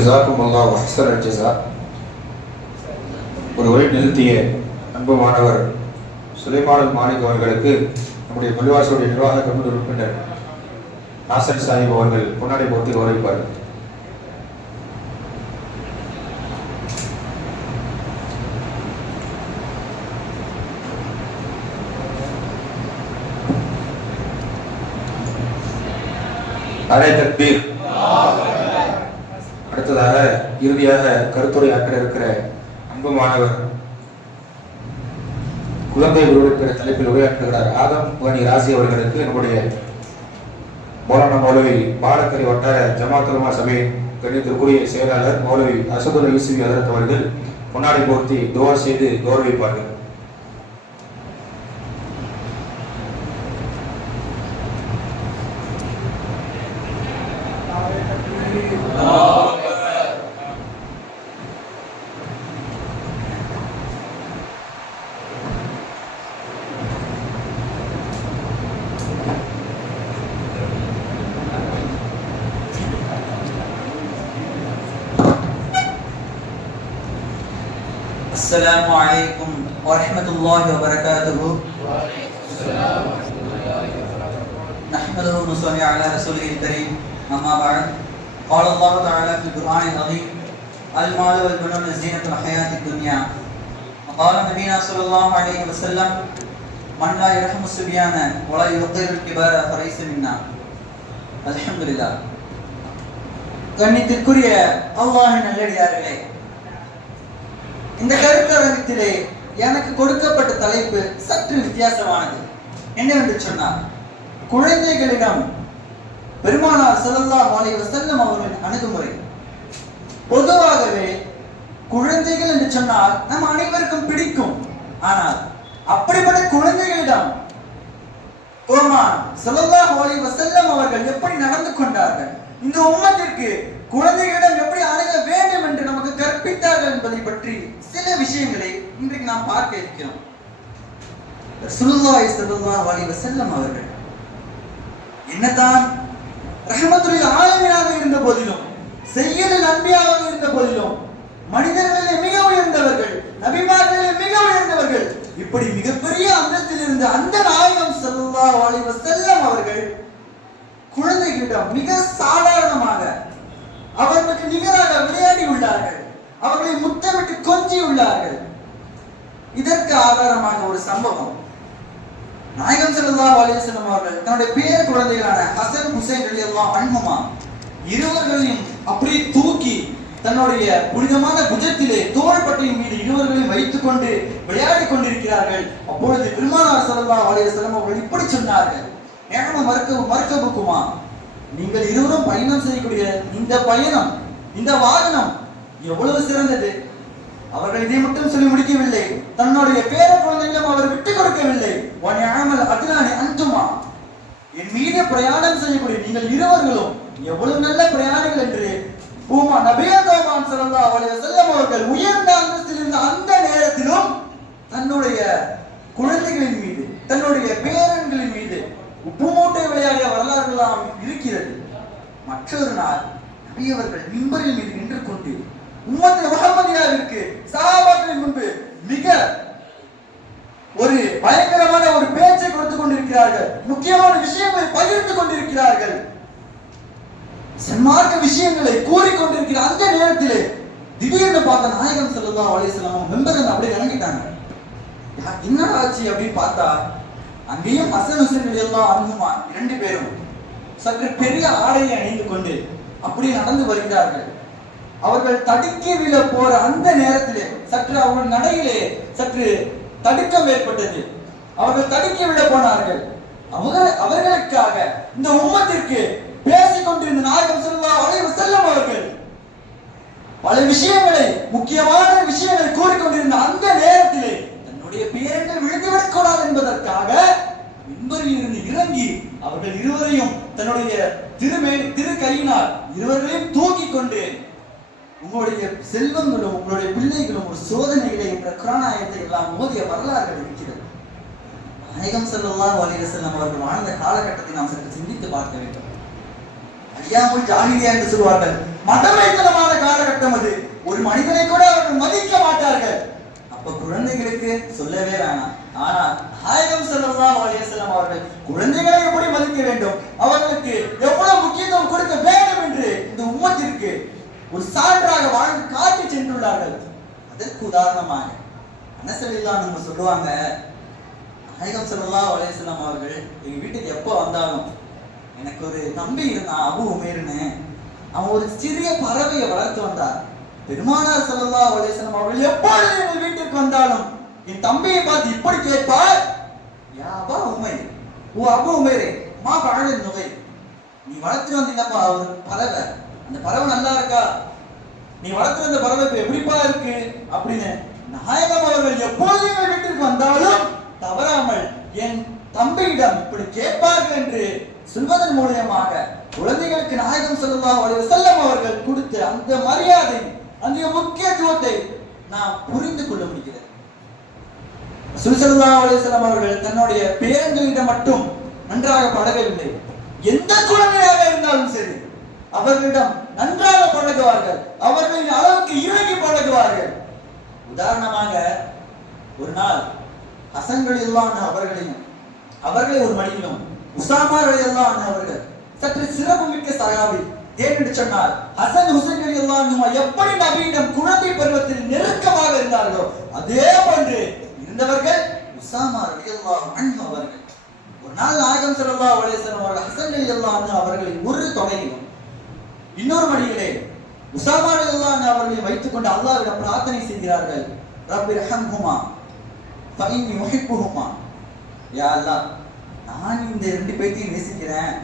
ஜசாக்கும் அல்லா வஹ்சர் ஜசா ஒரு உரை நிறுத்திய அன்பு மாணவர் சுலைமானல் மாணிக் அவர்களுக்கு நம்முடைய பள்ளிவாசலுடைய நிர்வாக கமிட்டி உறுப்பினர் நாசர் சாஹிப் அவர்கள் பொன்னாடை போர்த்தி கௌரவிப்பார்கள். அரை தக்பீர். அடுத்ததாக இறுதியாக கருத்துரையாற்ற இருக்கிற அன்பு மாணவர் குழந்தை உருவெடுக்கிற தலைப்பில் உரையாற்றுகிறார் ஆதம் கனி ராசி அவர்களுக்கு நம்முடைய மௌலானா மௌலவி பாலக்கரை வட்டார ஜமாத்துலமா சபை கணித்திற்குரிய செயலாளர் மௌலவி அசதுல் யூசுஃபி அதரத் அவர்கள் பொன்னாடை போர்த்தி துவா செய்து கௌரவிப்பார்கள் Oh. السلام عليكم ورحمة الله وبركاته نحمده ونصلي على رسوله الكريم أما بعد قال الله تعالى في القرآن العظيم المال والبنون زينة الحياة الدنيا وقال نبينا صلى الله عليه وسلم من لا يرحم الصبيان ولا يوقر الكبار فليس منا الحمد لله கண்ணித்திற்குரிய அல்லாஹின் நல்லடியார்களே இந்த கருத்தரங்கத்திலே எனக்கு கொடுக்கப்பட்ட தலைப்பு சற்று வித்தியாசமானது. என்னவென்று சொன்னார் குழந்தைகளிடம் பெருமானார் செல்லல்லா மாலை செல்லும் அவர்களின் அணுகுமுறை. பொதுவாகவே குழந்தைகள் என்று சொன்னால் நம் அனைவருக்கும் பிடிக்கும். ஆனால் அப்படிப்பட்ட குழந்தைகளிடம் கோமான் செல்லல்லா மாலை செல்லும் அவர்கள் எப்படி நடந்து கொண்டார்கள்? இந்த உம்மத்திற்கு குழந்தைகளிடம் எப்படி அணுக வேண்டும் என்று நமக்கு கற்பித்தார்கள் என்பதை பற்றி சில விஷயங்களை இன்றைக்கு நாம் பார்க்க இருக்கிறோம். ரசூலுல்லாஹி ஸல்லல்லாஹு அலைஹி வஸல்லம் அவர்கள் என்னதான் ரஹமத்துடைய ஆளுமையாக இருந்த போதிலும் செய்யது நன்மையாக இருந்த போதிலும் மனிதர்களே மிக உயர்ந்தவர்கள் நபிமார்களே மிக உயர்ந்தவர்கள் இப்படி மிகப்பெரிய அந்தத்தில் இருந்த அந்த நாயகம் ஸல்லல்லாஹு அலைஹி வஸல்லம் அவர்கள் குழந்தைகளிடம் மிக சாதாரணமான அவர்களுக்கு நிகராக விளையாடி உள்ளார்கள் அவர்களை முத்தமிட்டு கொஞ்சி இதற்கு ஆதாரமான ஒரு சம்பவம். நாயகம் செல்லா அலைஹி அவர்கள் தன்னுடைய பேர குழந்தைகளான ஹசன் ஹுசைன் அலி அல்லா அன்புமா இருவர்களையும் அப்படி தூக்கி தன்னுடைய புனிதமான புஜத்திலே தோள்பட்டையின் மீது இருவர்களையும் வைத்துக் கொண்டு விளையாடி கொண்டிருக்கிறார்கள். அப்பொழுது பெருமானார் ஸல்லல்லாஹு அலைஹி அவர்கள் இப்படி சொன்னார்கள். ஏகம மறுக்க மறுக்கபுக்குமா? நீங்கள் இருவரும் பயணம் செய்யக்கூடிய இந்த பயணம் இந்த வாகனம் எவ்வளவு சிறந்தது? அவர்கள் இதை மட்டும் சொல்லி முடிக்கவில்லை. தன்னுடைய பேர குழந்தைகளும் அவர் விட்டு கொடுக்கவில்லை. வனியாமல் அஞ்சுமா என் மீது பிரயாணம் செய்யக்கூடிய நீங்கள் இருவர்களும் எவ்வளவு நல்ல பிரயாணிகள் என்று பூமா நபியதோமான் ஸல்லல்லாஹு அலைஹி செல்லும் அவர்கள் உயர்ந்த அந்தஸ்தில் இருந்த அந்த நேரத்திலும் தன்னுடைய குழந்தைகளின் மீது தன்னுடைய பேரன்களின் மீது உப்பு மூட்டை விளையாடிய வரலாறுகளாம் இருக்கிறது. மற்றொரு நாள் நபியவர்கள் மிம்பரில் மீது நின்று கொண்டு உம்மத்து முகமதியாவிற்கு சஹாபாக்களின் முன்பு மிக ஒரு பயங்கரமான ஒரு பேச்சை கொடுத்து கொண்டிருக்கிறார்கள். முக்கியமான விஷயங்களை பகிர்ந்து கொண்டிருக்கிறார்கள். சன்மார்க்க விஷயங்களை கூறிக்கொண்டிருக்கிற அந்த நேரத்திலே திடீர்னு பார்த்த நாயகம் செல்லா அலைஹி வஸல்லம் அப்படியே இறங்கிட்டாங்க. யா- என்னடா ஆச்சு அப்படின்னு பார்த்தா அங்கேயும் ஹசன் ஹுசைன் எல்லாம் அணுகுமா இரண்டு பேரும் சற்று பெரிய ஆடையை அணிந்து கொண்டு அப்படி நடந்து வருகிறார்கள். அவர்கள் தடுக்கி விழ போற அந்த நேரத்திலே சற்று அவர்கள் நடையிலே சற்று தடுக்கம் ஏற்பட்டது அவர்கள் தடுக்கி விட போனார்கள். அவர்கள் அவர்களுக்காக இந்த உம்மத்திற்கு பேசிக் கொண்டிருந்த நாயகம் செல்வா அலைஹி செல்லும் அவர்கள் பல விஷயங்களை முக்கியமான விஷயங்களை கூறிக்கொண்டிருந்த அந்த நேரத்திலே தன்னுடைய பேரங்கள் விழுந்துவிடக் கூடாது என்பதற்காக மின்பரில் இருந்து இறங்கி அவர்கள் இருவரையும் தன்னுடைய திருமே திரு கையினால் இருவர்களையும் தூக்கி கொண்டு உங்களுடைய செல்வங்களும் உங்களுடைய பிள்ளைகளும் ஒரு சோதனைகளை என்ற குரானாயத்தை எல்லாம் மோதிய வரலாறுகள் இருக்கிறது. நாயகம் ஸல்லல்லாஹு அலைஹி செல்லம் அவர்கள் வாழ்ந்த காலகட்டத்தை நாம் சற்று சிந்தித்து பார்க்க வேண்டும். அறியாமல் ஜாகிரியா என்று சொல்வார்கள் மதமைத்தனமான காலகட்டம் அது. ஒரு மனிதனை கூட அவர்கள் மதிக்க மாட்டார்கள். அப்ப குழந்தைகளுக்கு சொல்லவே வேணாம். ஆனா நாயகம் ஸல்லல்லாஹு வலிய செல்லம் அவர்கள் குழந்தைகளை எப்படி மதிக்க வேண்டும்? அவர்களுக்கு எவ்வளவு முக்கியத்துவம் கொடுக்க வேண்டும் என்று இந்த உம்மத்திற்கு ஒரு சான்றாக வாழ்ந்து காட்டி சென்றுள்ளார்கள். அதற்கு உதாரணமாக அனசலில்லா நம்ம சொல்லுவாங்க நாயகம் ஸல்லல்லாஹு அலைஹி அவர்கள் எங்க வீட்டுக்கு எப்போ வந்தாலும் எனக்கு ஒரு தம்பி இருந்தான் அபு உமேருன்னு. அவன் ஒரு சிறிய பறவையை வளர்த்து வந்தார் பெருமானார் ஸல்லல்லாஹு வலையசலம் அவர்கள் எப்பொழுது எங்கள் வீட்டுக்கு வந்தாலும் என் தம்பியை பார்த்து இப்படி கேட்பார் யா அபா உமைர் ஓ அபு உமேரே மா பழனின் நுகை. நீ வளர்த்து வந்தீங்கப்பா ஒரு பறவை. அந்த பறவை நல்லா இருக்கா? நீ வளர்த்து வந்த பறவை இப்ப எப்படிப்பா இருக்கு? அப்படின்னு நாயகம் அவர்கள் எப்பொழுது எங்கள் வீட்டிற்கு வந்தாலும் தவறாமல் என் தம்பியிடம் இப்படி கேட்பார்கள் என்று சொல்வதன் மூலியமாக குழந்தைகளுக்கு நாயகம் ஸல்லல்லாஹு செல்லம் அவர்கள் கொடுத்த அந்த மரியாதை அந்த முக்கியத்துவத்தை நாம் புரிந்து கொள்ள முடிகிறது. சுல்சல்லா அலிஸ்லாம் அவர்கள் தன்னுடைய பேரங்களிடம் மட்டும் நன்றாக பழகவில்லை எந்த குழந்தையாக இருந்தாலும் சரி அவர்களிடம் நன்றாக பழகுவார்கள். அவர்களின் அளவுக்கு இறங்கி பழகுவார்கள். உதாரணமாக ஒரு நாள் ஹசன்கள் இல்லான அவர்களையும் அவர்களை ஒரு மனிதனும் உசாமா ரலியல்லாஹு அவர்கள் சற்று சிறப்பு மிக்க சகாபி ஏனென்று சொன்னால் ஹசன் ஹுசன்கள் எல்லாம் எப்படி நபியிடம் குழந்தை பருவத்தில் நெருக்கமாக இருந்தார்களோ அதே போன்று இருந்தவர்கள் உசாமா ரலியல்லாஹு அன்ஹு அவர்கள். ஒரு நாள் நாயகம் ஸல்லல்லாஹு அலைஹி வஸல்லம் அவர்கள் ஹசன் ரலியல்லாஹு அன்ஹு அவர்களை ஒரு தொடையிலும் இன்னொரு மடியிலே உசாமான அவர்களை வைத்துக் அவர்களை வைத்துக்கொண்டு பிரார்த்தனை செய்கிறார்கள். ரப்பி ரஹம்ஹுமா ஃபஇன்னி உஹிப்புஹுமா. யா அல்லாஹ் நான் இந்த ரெண்டு பேத்தையும் நேசிக்கிறேன்.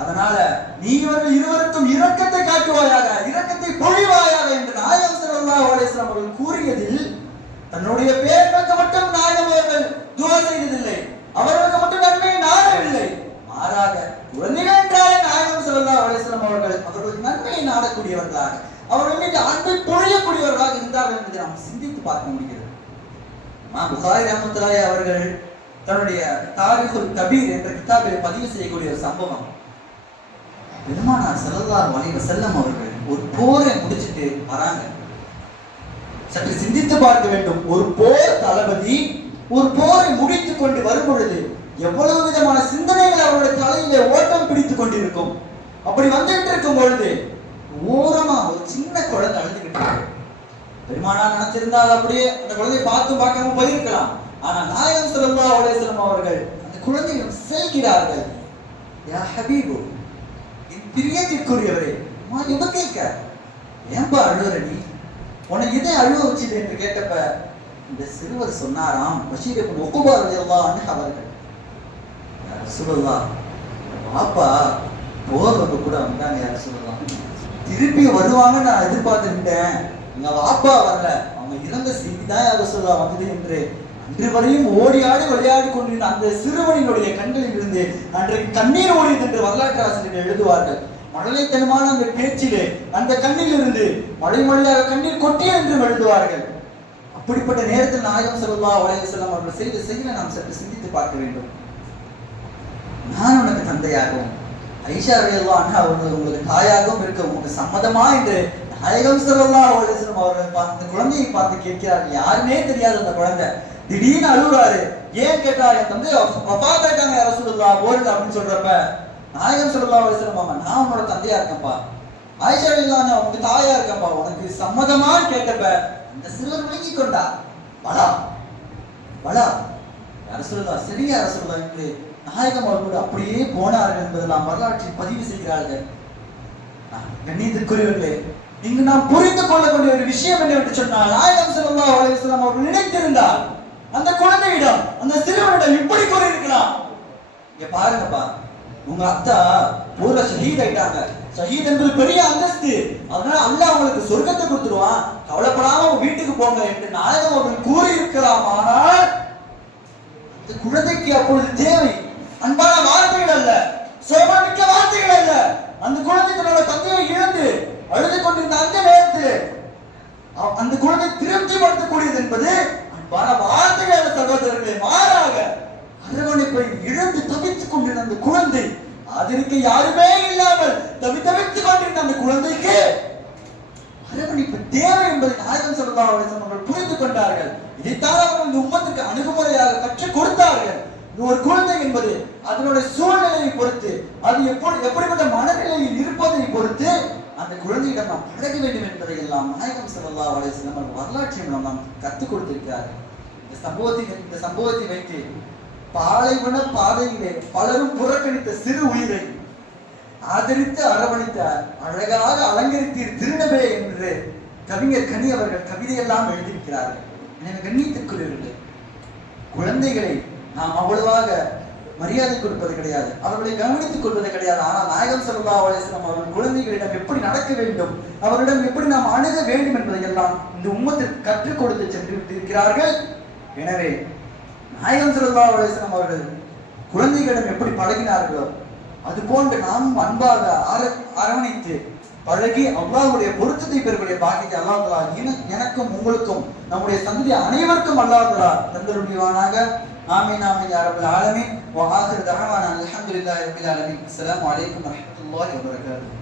அதனால நீ இவர்கள் இருவருக்கும் இரக்கத்தை காட்டுவாயாக இரக்கத்தை பொழிவாயாக என்று நாயகம் ஸல்லல்லாஹு அலைஹி அவர்கள் கூறியதில் தன்னுடைய பேர்களுக்கு மட்டும் நாயகம் அவர்கள் துவா செய்ததில்லை அவர்களுக்கு மட்டும் நன்மையை நாடவில்லை மாறாக குழந்தைகள் என்றாலே நாயகம் ஸல்லல்லாஹு அலைஹி வஸல்லம் அவர்கள் அவர்களுக்கு நன்மையை நாடக்கூடியவர்களாக அவர்கள் மீது அன்பை பொழியக்கூடியவர்களாக இருந்தார்கள் என்பதை நாம் சிந்தித்து பார்க்க முடிகிறது மா புகாரி ரஹமத்துல்லாஹி அவர்கள் தன்னுடைய தாரிகுல் கபீர் என்ற கிதாபில் பதிவு செய்யக்கூடிய ஒரு சம்பவம். பெருமானார் ஸல்லல்லாஹு அலைஹி செல்லம் அவர்கள் ஒரு போரை முடிச்சிட்டு வராங்க. சற்று சிந்தித்து பார்க்க வேண்டும். ஒரு போர் தளபதி ஒரு போரை முடித்துக் கொண்டு வரும் பொழுது எவ்வளவு விதமான சிந்தனைகள் அவருடைய தலையில ஓட்டம் பிடித்துக் கொண்டிருக்கும். அப்படி வந்துகிட்டு இருக்கும் பொழுது ஓரமா ஒரு சின்ன குழந்தை அழுதுகிட்டு பெருமானா பெருமானார் நினைச்சிருந்தால் அப்படியே அந்த குழந்தையை பார்த்து பார்க்காம போயிருக்கலாம். ஆனா நாயகம் சிறந்தா அலைஹி வஸல்லம் அவர்கள் அந்த குழந்தையிடம் செல்கிறார்கள். யா ஹபீபு என் பிரியத்திற்குரியவரே மா இவ கேட்க? ஏன்பா அழுகுற நீ? உனக்கு இதே அழுவ வச்சுது? என்று கேட்டப்ப இந்த சிறுவர் சொன்னாராம் பஷீர் இப்னு உக்குபா ரலியல்லாஹு அவர்கள். யா பாப்பா போர் வந்து கூட வந்தாங்க யார சொல்லலாம் திருப்பி வருவாங்க நான் எதிர்பார்த்துட்டேன் எங்க வாப்பா வரல. அவங்க இறந்த செய்தி தான் யார வந்தது என்று. அன்று வரையும் ஓடி ஆடி விளையாடி கொண்டிருந்த அந்த சிறுவனினுடைய கண்களில் இருந்து அன்றைக்கு கண்ணீர் ஓடியது என்று வரலாற்று ஆசிரியர்கள் எழுதுவார்கள். மழலைத்தனமான அந்த பேச்சிலே அந்த கண்ணில் இருந்து மழை மழையாக கண்ணீர் கொட்டிய என்று எழுதுவார்கள். அப்படிப்பட்ட நேரத்தில் நாயகம் ஸல்லல்லாஹு உலக செல்லம் அவர்கள் செய்த செயலை நாம் சற்று சிந்தித்து பார்க்க வேண்டும். நான் உனக்கு தந்தையாகவும் ஐஷா ரலியல்லாஹு அண்ணா அவர்கள் உங்களுக்கு தாயாகவும் இருக்க உங்களுக்கு சம்மதமா என்று நாயகம் ஸல்லல்லாஹு அலைஹி அவர்கள் அந்த குழந்தையை பார்த்து கேட்கிறார்கள் யாருமே தெரியாது அந்த குழந்தை. திடீர்னு அழுகுறாரு. ஏன் கேட்டா என் தந்தை வஃபாத் ஆயிட்டாங்க யார சொல்லலாம் போரில் அப்படின்னு சொல்றப்ப நாயகம் ஸல்லல்லாஹு அலைஹி வஸல்லம் நான் உன்னோட தந்தையா இருக்கேன்ப்பா. ஆயிஷா ரலியல்லாஹு உனக்கு தாயா இருக்கேன்ப்பா. உனக்கு சம்மதமான்னு கேட்டப்ப அந்த சிறுவர் விளங்கி கொண்டா. வளா வளா யார சொல்லலாம் அரசுல்லா என்று நாயகம் அவர்களோடு அப்படியே போனார்கள் என்பதை நாம் வரலாற்றில் பதிவு செய்கிறார்கள். கண்ணியத்திற்குரியவர்களே இங்கு நாம் புரிந்து கொள்ளக்கூடிய ஒரு விஷயம் என்னவென்று சொன்னால் நாயகம் செல்வா அலைஹி அவர்கள் நினைத்திருந்தார் அந்த குழந்தையிடம் அந்த சிறுவனிடம் இப்படி கூறியிருக்கலாம் இங்க பாருங்கப்பா உங்க அத்தா போர்ல ஷஹீத் ஆயிட்டாங்க. ஷஹீத் என்பது பெரிய அந்தஸ்து. அதனால அல்லாஹ் உங்களுக்கு சொர்க்கத்தை கொடுத்துருவான். கவலைப்படாம வீட்டுக்கு போங்க என்று நாயகம் அவர்கள் கூறியிருக்கலாம் ஆனால் அந்த குழந்தைக்கு அப்பொழுது தேவை அன்பான வார்த்தைகள் அல்ல. சோமமிக்க வார்த்தைகள் அல்ல. அந்த குழந்தை தன்னோட தந்தையை இழந்து அழுது கொண்டிருந்த அந்த நேரத்திலே அந்த குழந்தை திருப்திப்படுத்தக்கூடியது என்பது அன்பான வார்த்தைகள் சகோதரர்களே. மாறாக அரவணைப்பை இழந்து தவித்துக் கொண்டிருந்த அந்த குழந்தை அதற்கு யாருமே இல்லாமல் தவி தவித்துக் கொண்டிருந்த அந்த குழந்தைக்கு அரவணைப்பு தேவை என்பதை நாயகம் ஸல்லல்லாஹு அவர்கள் புரிந்து கொண்டார்கள். இதைத்தான் அவர்கள் இந்த உம்மத்திற்கு அணுகுமுறையாக கற்றுக் கொடுத்தார்கள். ஒரு குழந்தை என்பது அதனுடைய சூழ்நிலையை பொறுத்து அது எப்படி எப்படிப்பட்ட மனநிலையில் இருப்பதை பொறுத்து அந்த குழந்தையிடம் நாம் பழக வேண்டும் என்பதை எல்லாம் நாயகம் ஸல்லல்லாஹு அலைஹி வஸல்லம் வரலாற்றின் மூலம் நாம் கற்றுக் கொடுத்திருக்கிறார்கள். இந்த சம்பவத்தை இந்த சம்பவத்தை வைத்து பாலைவன பாதையிலே பலரும் புறக்கணித்த சிறு உயிரை ஆதரித்து அரவணைத்த அழகாக அலங்கரித்தீர் திருநபே என்று கவிஞர் கனி அவர்கள் கவிதையெல்லாம் எழுதியிருக்கிறார்கள். எனவே கண்ணியத்திற்குரியவர்களே குழந்தைகளை நாம் அவ்வளவாக மரியாதை கொடுப்பது கிடையாது. அவர்களை கவனித்துக் கொள்வது கிடையாது. ஆனால் நாயகம் ஸல்லல்லாஹு அலைஹி அவர்கள் குழந்தைகளிடம் எப்படி நடக்க வேண்டும் அவர்களிடம் எப்படி நாம் அணுக வேண்டும் என்பதை எல்லாம் இந்த உம்மத்திற்கு கற்றுக் கொடுத்து சென்று விட்டிருக்கிறார்கள் எனவே நாயகம் ஸல்லல்லாஹு அலைஹி அவர்கள் குழந்தைகளிடம் எப்படி பழகினார்களோ அது போன்று நாம் அன்பாக அர- அரவணைத்து பழகி அல்லாஹ்வுடைய பொருத்தத்தை பெறக்கூடிய பாக்கியத்தை அல்லாஹ் என- எனக்கும் உங்களுக்கும் நம்முடைய சந்ததி அனைவருக்கும் அல்லாஹ் தந்தருடையவானாக آمين آمين يا رب العالمين. وآخر دعوانا الحمد لله رب العالمين. السلام عليكم ورحمة الله وبركاته.